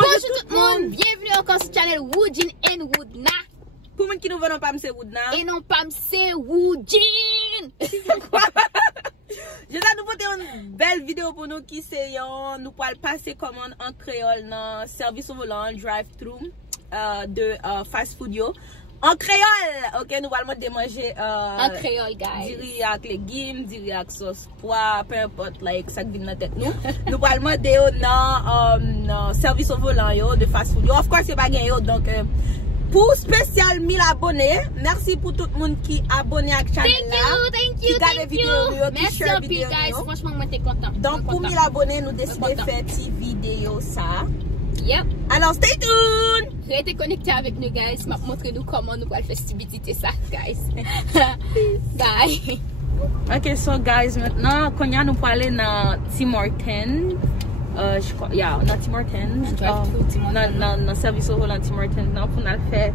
tout le monde, bienvenue encore sur la chaîne Woodin and Woodna. Pour ceux qui nous voient pas c'est Woodna. Et non pas c'est Woodin. Je vais nous porter une belle vidéo pour nous qui c'est nous pourrons passer commande en créole dans service au volant drive-thru de fast food yo. En créole, ok, nous allons manger en créole, guys. Diri avec légumes, diri avec sauce pois, peu importe, like, ça qui vient dans tête nous. Nous allons manger dans service au volant yo, de fast food yo. Of course, c'est pas gagné donc pour spécial 1000 abonnés. Merci pour tout le monde qui est abonné à la chaîne là. Thank you. Merci un peu, guys. Franchement, moi, t'es content. Donc, pour 1000 abonnés, nous décidons de faire une vidéo ça. Yep. Alors, stay tuned! Restez connectés avec nous, guys. Montrez-nous comment nous allons faire cette ça, guys. Bye. Ok, so, guys, maintenant, quand nous pour aller dans Tim Hortons, je crois, dans Tim Hortons, dans service au volant Tim Hortons, pour nous faire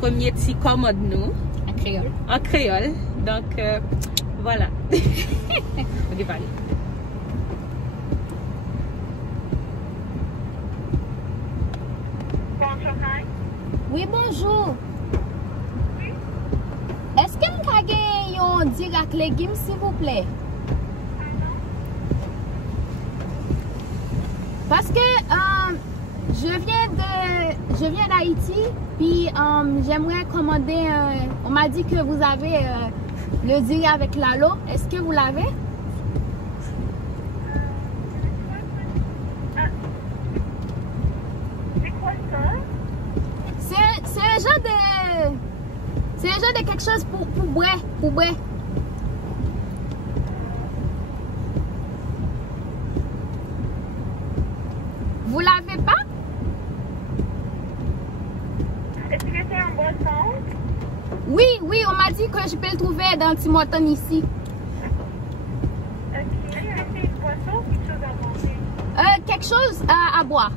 premier petit commode nous. En créole. En créole. Donc, voilà. Ok, parlez. Oui, bonjour. Est-ce que vous avez un direct légumes, s'il vous plaît? Parce que je viens d'Haïti, puis j'aimerais commander. On m'a dit que vous avez le direct avec l'alo. Est-ce que vous l'avez? C'est un genre de quelque chose pour boire. Vous l'avez pas? Est-ce que c'est un boisson? Oui, on m'a dit que je peux le trouver dans Tim Hortons ici. Ok, c'est une boisson ou quelque chose à manger? Quelque chose à boire.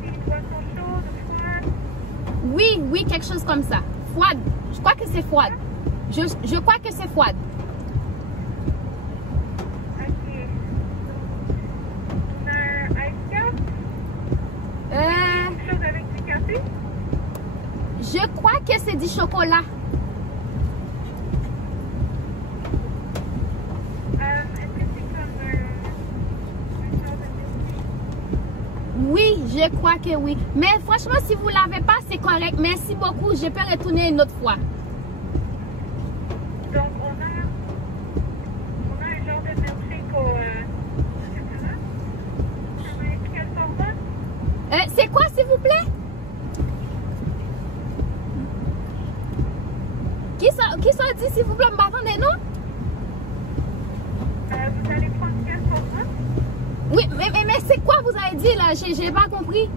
C'est une boisson chaude ou froide? Oui, quelque chose comme ça. Froide. Je crois que c'est froide. Je crois que c'est froide. Ok. Un ice cap? Quelque chose avec du café? Je crois que c'est du chocolat. Est-ce que c'est comme un genre de biscuit? Oui, je crois que oui. Mais franchement, si vous ne l'avez pas, c'est correct. Merci beaucoup. Je peux retourner une autre fois. Donc, on a un genre de milkshake au chocolat. Avec quel format? C'est quoi, s'il vous plaît? Qui sont dit, s'il vous plaît, m'attendez, non? Vous allez prendre quel format? Oui, mais c'est quoi vous avez dit là? J'ai pas compris.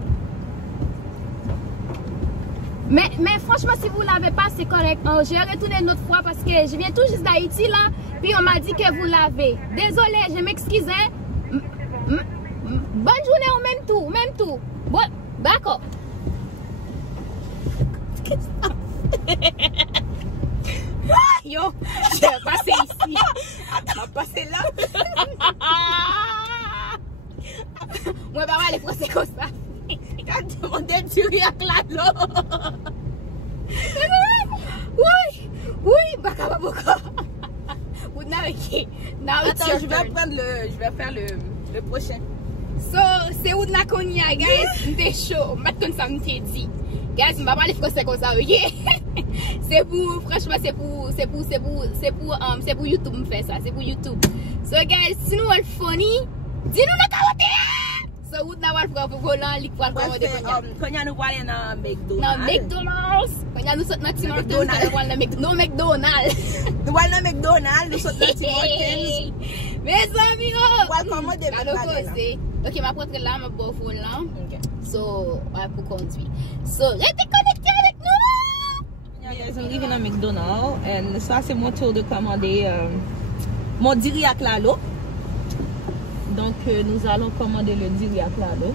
Mais franchement, si vous l'avez pas, c'est correct. J'ai retourné une autre fois parce que je viens tout juste d'Haïti là. Puis on m'a dit que vous l'avez. Désolée, je m'excuse. Bonne journée au même tout. Bon, d'accord. Yo, je vais passer ici. On va passer là. Moi, pas mal les français comme ça. Quand tu demandais du riz avec l'alo. Oui, baka baka. Attends, je vais faire le prochain. So, c'est où na konya, guys? M'te chaud. Maintenant, ça m'te dit. Guys, m'pa parler français comme ça, ok? C'est pour, franchement, c'est pour YouTube m'fait ça. C'est pour YouTube. So, guys, si nous sommes funny, dis-nous dans commentaire! So, où na wal pour volant, li pour commander konya. Konya nous voyons dans McDonald's. Dans McDonald's. Konya nous sommes dans Tim Hortons, nous voyons dans McDonald's. Nous voyons dans McDonald's, nous sommes dans Tim Hortons. Mes amis, on va commander McDonald's. Ok, ma porte là, ma beau volant. Ok. So, pour conduire. So, restez connectés avec nous. Yeah, guys, I'm leaving at McDonald's. And ça, c'est mon tour de commander mon diri avec l'alo. Donc, nous allons commander le diri avec l'alo.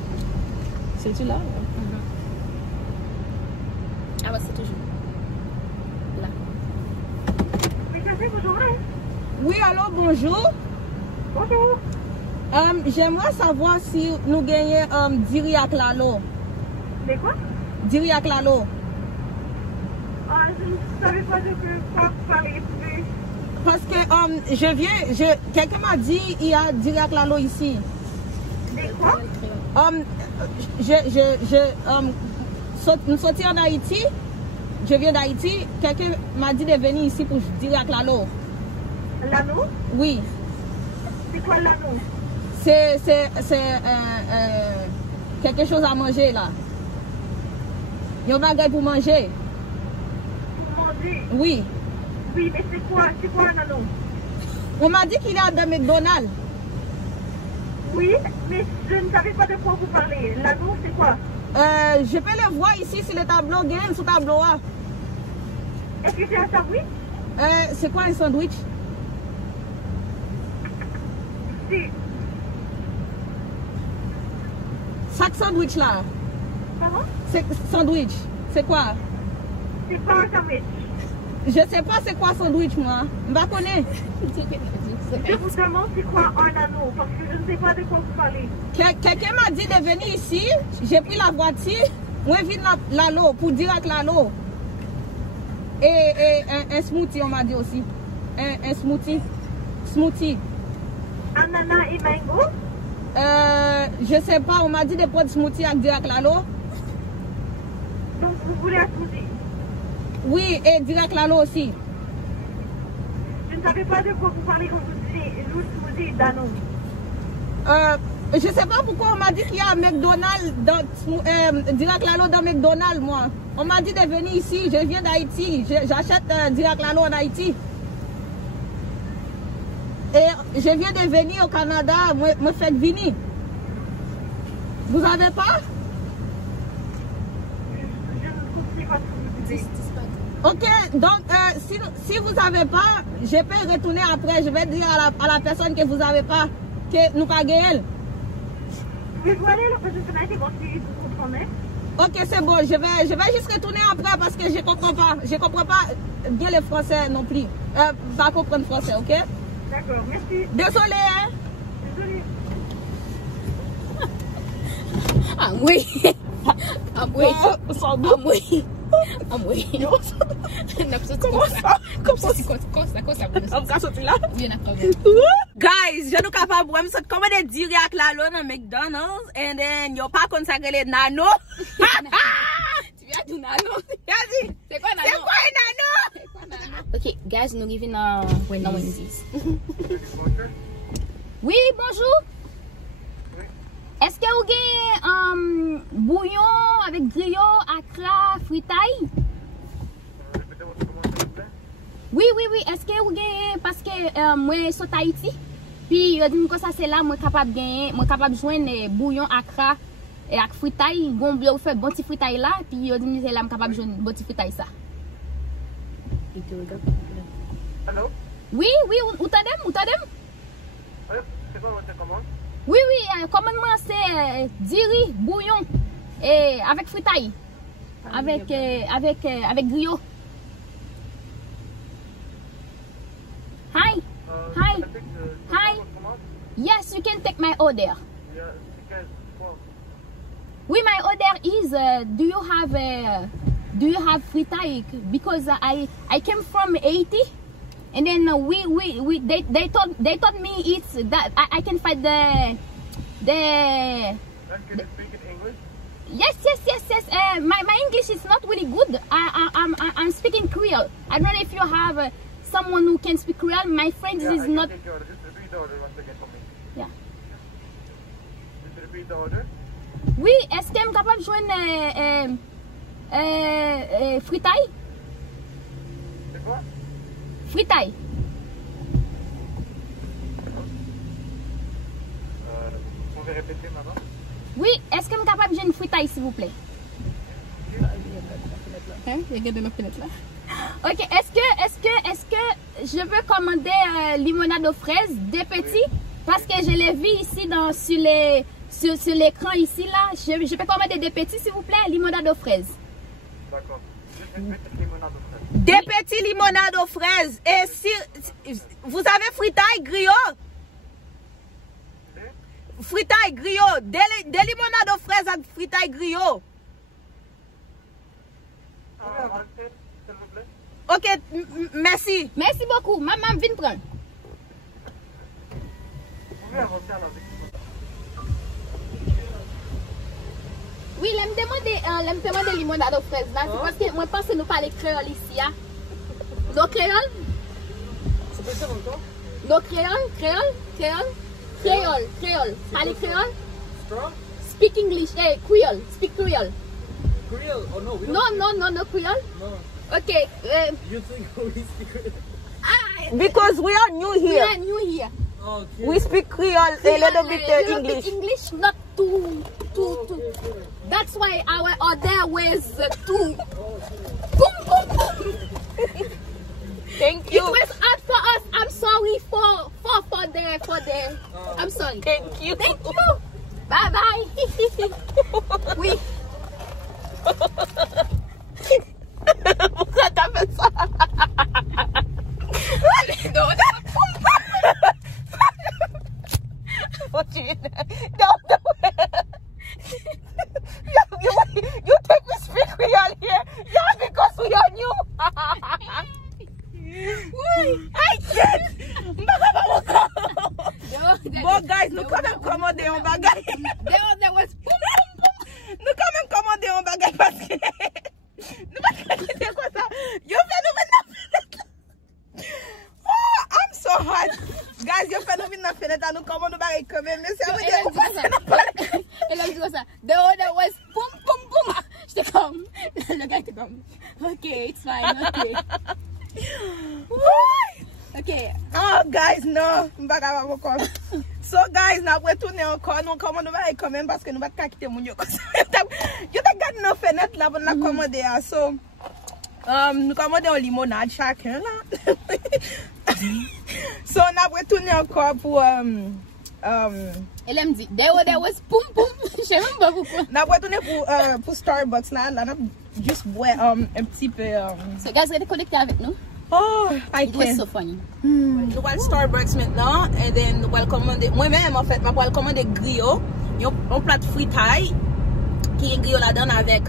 C'est-tu là? Ah, bah, c'est toujours là. Oui, bonjour. Oui, allô, bonjour. Bonjour. J'aimerais savoir si nous gagnons diri ak lalo. Mais quoi? Diri ak lalo. Ah, je ne savais pas de quoi vous parlez. Parce que quelqu'un m'a dit il y a diri ak lalo ici. Mais quoi? Nous sortis en Haïti. Je viens d'Haïti. Quelqu'un m'a dit de venir ici pour diri ak lalo. L'anneau? Oui. C'est quoi l'anneau? C'est quelque chose à manger là. Il y a un bagage pour manger. Pour manger? Oui. Oui, mais c'est quoi un anneau? On m'a dit qu'il est dans McDonald's. Oui, mais je ne savais pas de quoi vous parlez. L'anneau, c'est quoi? Je peux le voir ici sur le tableau, gain sur le tableau. Est-ce que c'est un sandwich? C'est quoi un sandwich? C'est... Chaque sandwich là. Comment? C'est sandwich. C'est quoi? C'est pas un sandwich. Je sais pas c'est quoi sandwich moi. Je ne connais pas. Je vous demande c'est quoi un anneau, parce que je ne sais pas de quoi vous parlez. Quelqu'un m'a dit de venir ici. J'ai pris la voiture. Moi je viens l'alo pour dire avec l'alo. Et un smoothie on m'a dit aussi. Un smoothie. Smoothie. Ananas et mango? Je sais pas, on m'a dit de prendre smoothie avec direct lalo. Donc vous voulez un smoothie? Oui, et direct lalo aussi. Je ne savais pas de quoi vous parlez quand vous disiez le smoothie d'anneau. Je sais pas pourquoi on m'a dit qu'il y a un McDonald's dans direct lalo dans McDonald's moi. On m'a dit de venir ici, je viens d'Haïti, j'achète direct lalo en Haïti. Et je viens de venir au Canada, me faites venir. Vous avez pas? Je ne comprends pas ce que vous dites. Ok, donc si vous n'avez pas, je peux retourner après. Je vais dire à la personne que vous n'avez pas, que nous pas gagné. Vous pouvez aller la prochaine semaine et voir si vous comprenez. Ok, c'est bon, je vais juste retourner après parce que je comprends pas. Je comprends pas bien le français non plus. Pas comprendre français, ok? D'accord, merci. Désolé, hein? Désolée. Ah oui. Ah oui. Sans Ah doute. oui. Ah oui. Comment ça? Comme ça? On va sortir là? Guys, je nous capable de me commander direct là dans McDonald's and then yo pas consacré nano. Tu viens du nano? Vas-y. C'est quoi nano? C'est quoi un nano? Ok, guys, nous vivons dans Wendy's. Oui, bonjour. Est-ce que vous avez bouillon avec griot, akra, fritaille? Oui. Est-ce que vous avez, parce que moi je suis Haïti, puis je dis que ça c'est là, moi capable de joindre bouillon, akra et ak fritaille. Bon, vous faites bon petit fritaille là, puis je dis que c'est là, je capable de joindre bon petit fritaille ça. Allô? Oui, vous t'aidez? C'est quoi votre commande? Oui, commandement c'est diri, bouillon et avec fritaille, avec griot. Hi. Yes, you can take my order. Oui, my order is do you have fritaille? Because I came from Haiti. And then they told me it's that I can find the Can you speak in English? yes. My English is not really good. I'm speaking Kréyòl. I don't know if you have someone who can speak Kréyòl. My friend is not. Just repeat the order once again for me. Yeah. Just repeat the order. Oui, est-ce que je suis capable de joindre fritaille? C'est quoi? Fritaille. Vous pouvez répéter maintenant? Oui, est-ce que je suis capable de joindre fritaille s'il vous plaît? Ok, est-ce que je peux commander limonade aux fraises, des petits, parce que je l'ai vu ici sur l'écran ici là. Je peux commander des petits s'il vous plaît, limonade aux fraises. D'accord. Juste une petite limonade aux fraises. Des petits limonades aux fraises. Et si vous avez fritaille, griot? fritaille griot. Des limonades aux fraises avec fritaille griot. Ok, merci. Merci beaucoup. Maman, viens prendre. Oui, elle me demande limonade aux fraises là. C'est parce que moi, je pense que nous parlons créole ici. Hein. Nous créole? C'est pas ça encore? Nous créole? Créole. Parlez créole? Straw? Speak English. Hey, Kréyòl. Speak Kréyòl. Kréyòl? Oh no, we don't. No, Kréyòl. No. Okay. You think we speak Kréyòl? Because we are new We here. are new here. Okay. We speak Creole, a little bit English. English, not too. That's why our other ways too. Boom, boom, boom. Thank It you. was hard for us. I'm sorry for the. I'm sorry. Thank you. Thank you. Bye bye. Oui. Pourquoi t'as fait ça? You take me speak Creole here. Yeah, because we are new. I can't. Bon, guys, nous quand même commandé un bagage. There was boom, boom, boom. Nous quand même commandé un bagage parce que nous pas c'est quoi ça? You fais nous mettre. Oh, I'm so hot. Guys, you fais nous mettre fenêtre nous commande bagage quand même. Mais c'est Elle a dit ça. There was boom, boom, boom. J'étais comme, le gars était comme, ok, it's fine, ok. Ok. Oh, guys, non. So, guys, nous retourner encore. Nous commandons quand même parce que nous ne pouvons pas quitter mon yo. You t'as gardé nos fenêtres là pour nous commander. So, nous commandons une limonade chacun là. So, nous retourner encore pour. Elle me dit, there was boom, boom. Je sais même pas pourquoi. Nous retourner pour Starbucks là. Là, nous juste boire un petit peu. So, guys, restez connectés avec nous. Oh, I It was can't. so funny. Nous allons Starbucks maintenant et then nous allons commander. Moi-même en fait, je vais commander griot, un plat de fritaille qui est griot là-dedans avec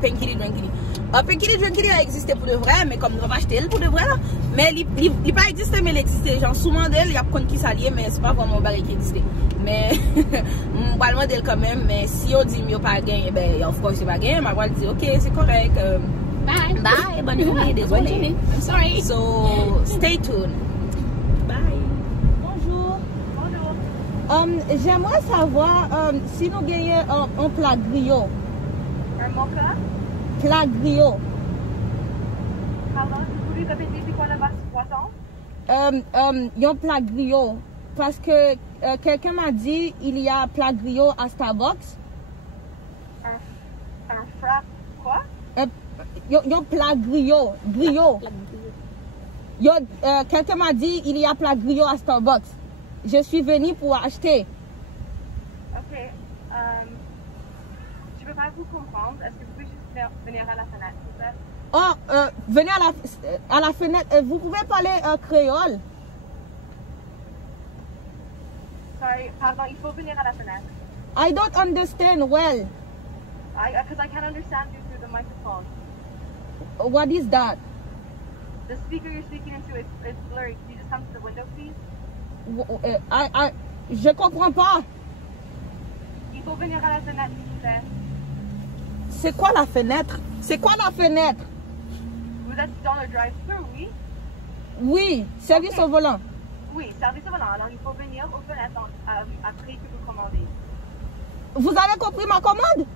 pankili drinkili. Pankili drinkili a existé pour de vrai, mais comme nous avons acheté pour de vrai là, mais il n'a pas existé, mais il existe. Genre souvent d'elle, il y a plein qui s'allie, mais c'est pas vraiment un bagage qui existe. Mais je vais demander quand même, mais si on dit qu'il n'y a pas gagné, ben of course il n'y a pas gagné, je vais dire ok c'est correct. Bye. Bye, bonne journée, désolé. I'm sorry. So, stay tuned. Bye. Bonjour. J'aimerais savoir si nous gagnons un plat griot. Un mocha? Plat griot. Pardon, vous voulez répéter c'est quoi la boisson? Un plat griot. Parce que quelqu'un m'a dit il y a plat griot à Starbucks. Un frappe quoi? Un plat griot. Quelqu'un m'a dit il y a plat griot à Starbucks. Je suis venue pour acheter. Ok. Je ne peux pas vous comprendre. Est-ce que vous pouvez juste venir à la fenêtre, s'il vous plaît? Oh, venez à la fenêtre. Vous pouvez parler créole? Sorry, pardon, il faut venir à la fenêtre. I don't understand well. Because I can't understand you through the microphone. What is that? The speaker you're speaking into, it's blurry. Can you just come to the window, please? Je comprends pas. Il faut venir à la fenêtre, s'il vous plaît. C'est quoi la fenêtre? C'est quoi la fenêtre? Vous êtes dans le drive-thru, oui? Oui, service au volant. Oui, service au volant. Alors, il faut venir aux fenêtres après que vous commandez. Vous avez compris ma commande?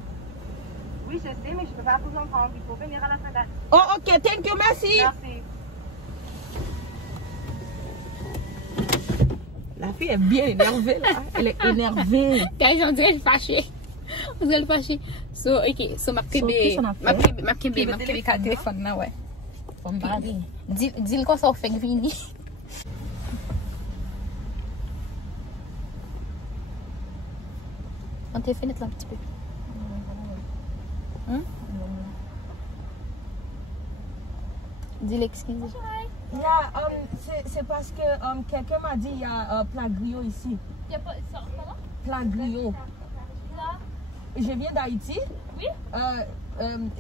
Oui, je sais, mais je ne peux pas vous entendre. Il faut venir à la fenêtre. Oh, ok, thank you, merci. Merci. La fille est bien énervée, là. Elle est énervée. Guys, on dirait fâché. On dirait fâché. So, ok. So, ma kebe ka téléphone là, ouais. Faut me parler. Dis-le qu'on s'en fait vini. On tes fenêtres là un petit peu. Hein? Dis l'excuse. C'est parce que quelqu'un m'a dit il y a plat griot ici. Il y a pas ça, pardon? plat griot. Je viens d'Haïti. Oui?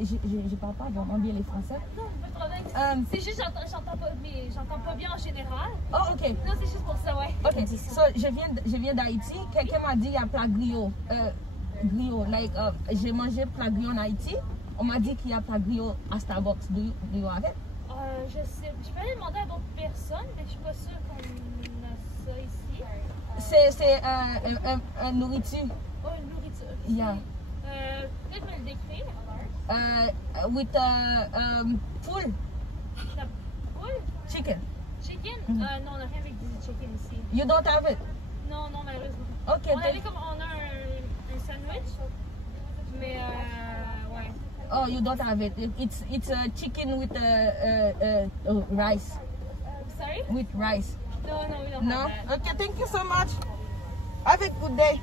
Je parle pas vraiment bien les français. Non, c'est juste j'entends pas bien en général. Oh, ok. Non, c'est juste pour ça, ouais. Ok, so, je viens d'Haïti. Quelqu'un m'a dit il y a plat griot. Griot, like, j'ai mangé plat griot en Haïti. On m'a dit qu'il y a plat griot à Starbucks. Do you have it? Je sais, je peux aller demander à d'autres personnes, mais je suis pas sûre qu'on a ça ici. C'est une nourriture. Oh, une nourriture. Yeah. Peut-être me le décrire. With poule. La poule? Chicken. Chicken? Non, on n'a rien avec du chicken ici. You don't have it? Non, malheureusement. Ok. On a un sandwich, mais ouais. Oh, you don't have it. It's a chicken with rice. Sorry? With rice. No, we don't No? have that. Okay, thank you so much. Have a good day.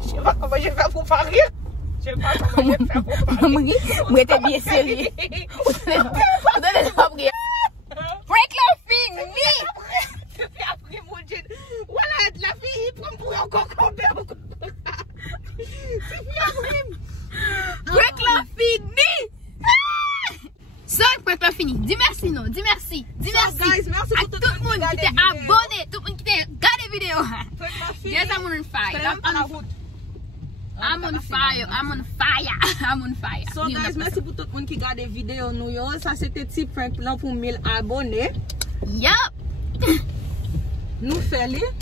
Je sais pas comment je vais faire pour pas rire. Je sais pas comment je vais faire pour pas rire. Vous êtes bien sérieux. Vous donnez pas rire. Break your thing, me! Puis après, mon Dieu, voilà, la fille, il prend pour encore camper. Break your thing, me! Ça, break your fini. Dis merci, non. Dis merci. Dis merci. Guys, merci à pour tout le monde qui était abonné, tout le monde qui était regardé la vidéo. Yes, I'm on fire. I'm on fire. I'm on fire. I'm on fire. So guys, merci pour tout le monde qui regarde la vidéo nous yo. Ça c'était petit prank là pour 1000 abonnés. Yup. Nous faisons.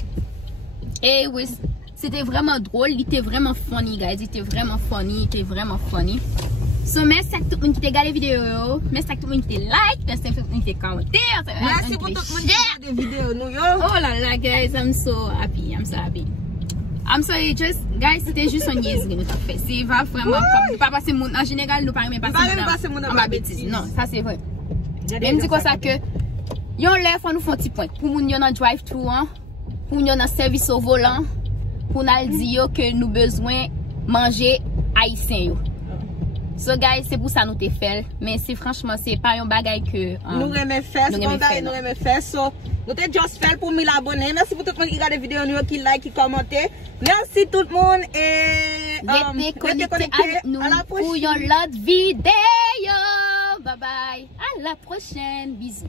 Et oui, c'était vraiment drôle. Il était vraiment funny, guys. Il était vraiment funny. So, merci à tout le monde qui a regardé la vidéo. Merci à tout le monde qui a like. Merci à tout le monde qui a commenté. Merci pour tout le monde qui a regardé la vidéo nous yo. Oh là là, guys, I'm so happy. I'm sorry, guys, c'était juste une niaiserie nous avons fait. C'est pas vraiment comme, pas passer mon, en général, nous parlons même passer mon en bêtise. Non, ça c'est vrai. Même dit quoi ça que, yon lè faut nous faire un petit point. Pour moun yon en drive-thru, pour yon en service au volant, pour nous dire que nous besoin manger haïtien yo. So guys, c'est pour ça nous te fait, mais c'est franchement c'est pas un bagay que nous aimons faire, so nous te just fait pour 1000 abonnés. Merci pour tout le monde qui regarde la vidéo nous, qui like, qui commente. Merci tout le monde et restez connectés avec nous pour une autre vidéo. Bye bye. À la prochaine. Bisous.